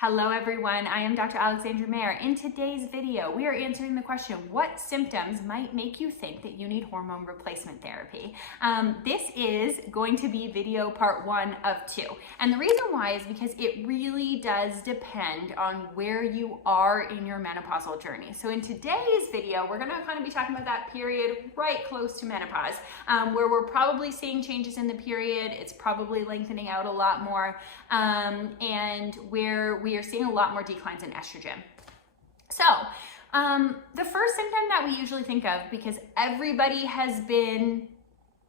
Hello everyone, I am Dr. Alexandra. In today's video, we are answering the question, what symptoms might make you think that you need hormone replacement therapy? This is going to be video part 1 of 2. And the reason why is because it really does depend on where you are in your menopausal journey. So in today's video, we're gonna kind of be talking about that period right close to menopause, where we're probably seeing changes in the period. It's probably lengthening out a lot more, and where we are seeing a lot more declines in estrogen. So the first symptom that we usually think of, because everybody has been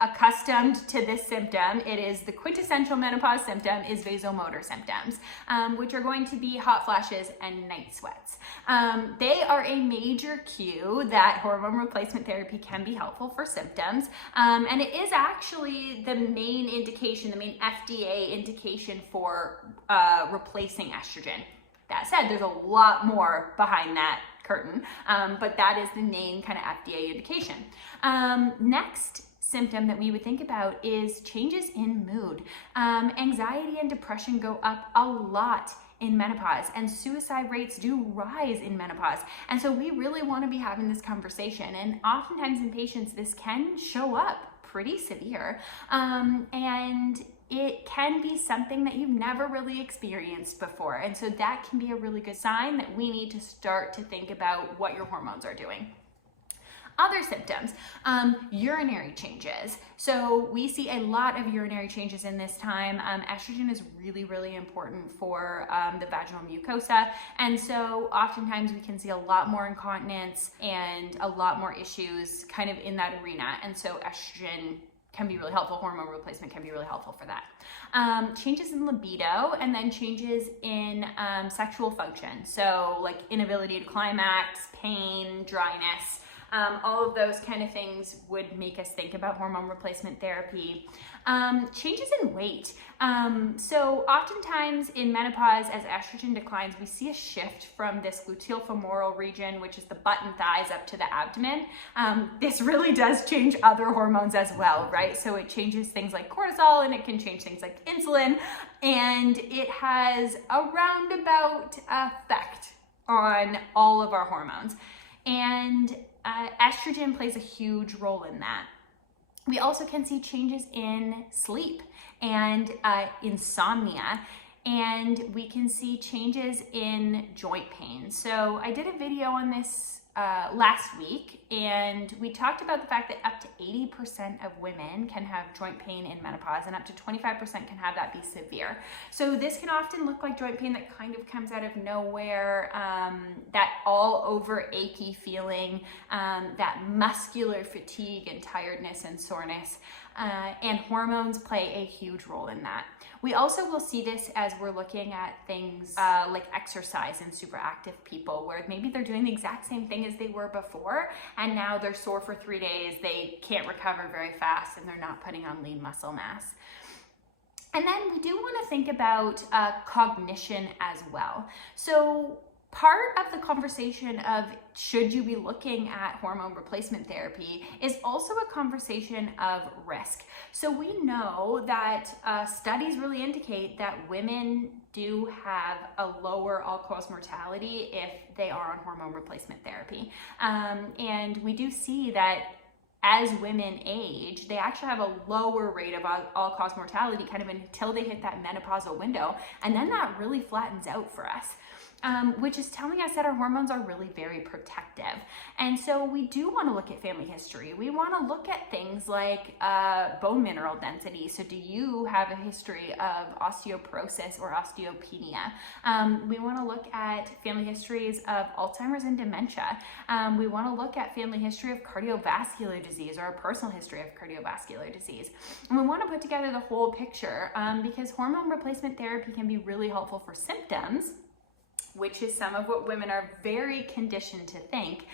accustomed to this symptom, it is the quintessential menopause symptom, is vasomotor symptoms, which are going to be hot flashes and night sweats. They are a major cue that hormone replacement therapy can be helpful for symptoms, and it is actually the main indication, the main FDA indication for replacing estrogen. That said, there's a lot more behind that curtain, but that is the main kind of FDA indication. Next symptom that we would think about is changes in mood. Anxiety and depression go up a lot in menopause, and suicide rates do rise in menopause. And so we really want to be having this conversation. And oftentimes in patients, this can show up pretty severe. And it can be something that you've never really experienced before. And so that can be a really good sign that we need to start to think about what your hormones are doing. Other symptoms, urinary changes. So we see a lot of urinary changes in this time. Estrogen is really, really important for the vaginal mucosa. And so oftentimes we can see a lot more incontinence and a lot more issues kind of in that arena. And so estrogen can be really helpful. Hormone replacement can be really helpful for that. Changes in libido, and then changes in sexual function. So like inability to climax, pain, dryness, all of those kind of things would make us think about hormone replacement therapy. Changes in weight. So oftentimes in menopause, as estrogen declines, we see a shift from this gluteal-femoral region, which is the butt and thighs, up to the abdomen. This really does change other hormones as well, right? So it changes things like cortisol, and it can change things like insulin, and it has a roundabout effect on all of our hormones. And estrogen plays a huge role in that. We also can see changes in sleep and insomnia, and we can see changes in joint pain. So I did a video on this last week, and we talked about the fact that up to 80% of women can have joint pain in menopause, and up to 25% can have that be severe. So this can often look like joint pain that kind of comes out of nowhere, that all over achy feeling, that muscular fatigue and tiredness and soreness, and hormones play a huge role in that. We also will see this as we're looking at things like exercise in super active people, where maybe they're doing the exact same thing as they were before, and now they're sore for 3 days, they can't recover very fast, and they're not putting on lean muscle mass. And then we do want to think about cognition as well. So part of the conversation of should you be looking at hormone replacement therapy is also a conversation of risk. So we know that studies really indicate that women do have a lower all-cause mortality if they are on hormone replacement therapy. And we do see that as women age, they actually have a lower rate of all-cause mortality kind of until they hit that menopausal window. And then that really flattens out for us. Which is telling us that our hormones are really very protective. And so we do want to look at family history. We want to look at things like bone mineral density. So do you have a history of osteoporosis or osteopenia? We want to look at family histories of Alzheimer's and dementia. We want to look at family history of cardiovascular disease or a personal history of cardiovascular disease. And we want to put together the whole picture because hormone replacement therapy can be really helpful for symptoms, which is some of what women are very conditioned to think,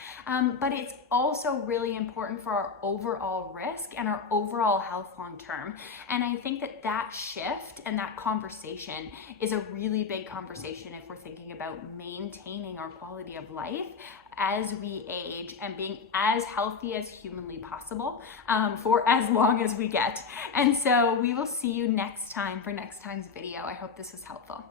but it's also really important for our overall risk and our overall health long term. And I think that that shift and that conversation is a really big conversation if we're thinking about maintaining our quality of life as we age and being as healthy as humanly possible for as long as we get. And so we will see you next time for next time's video. I hope this was helpful.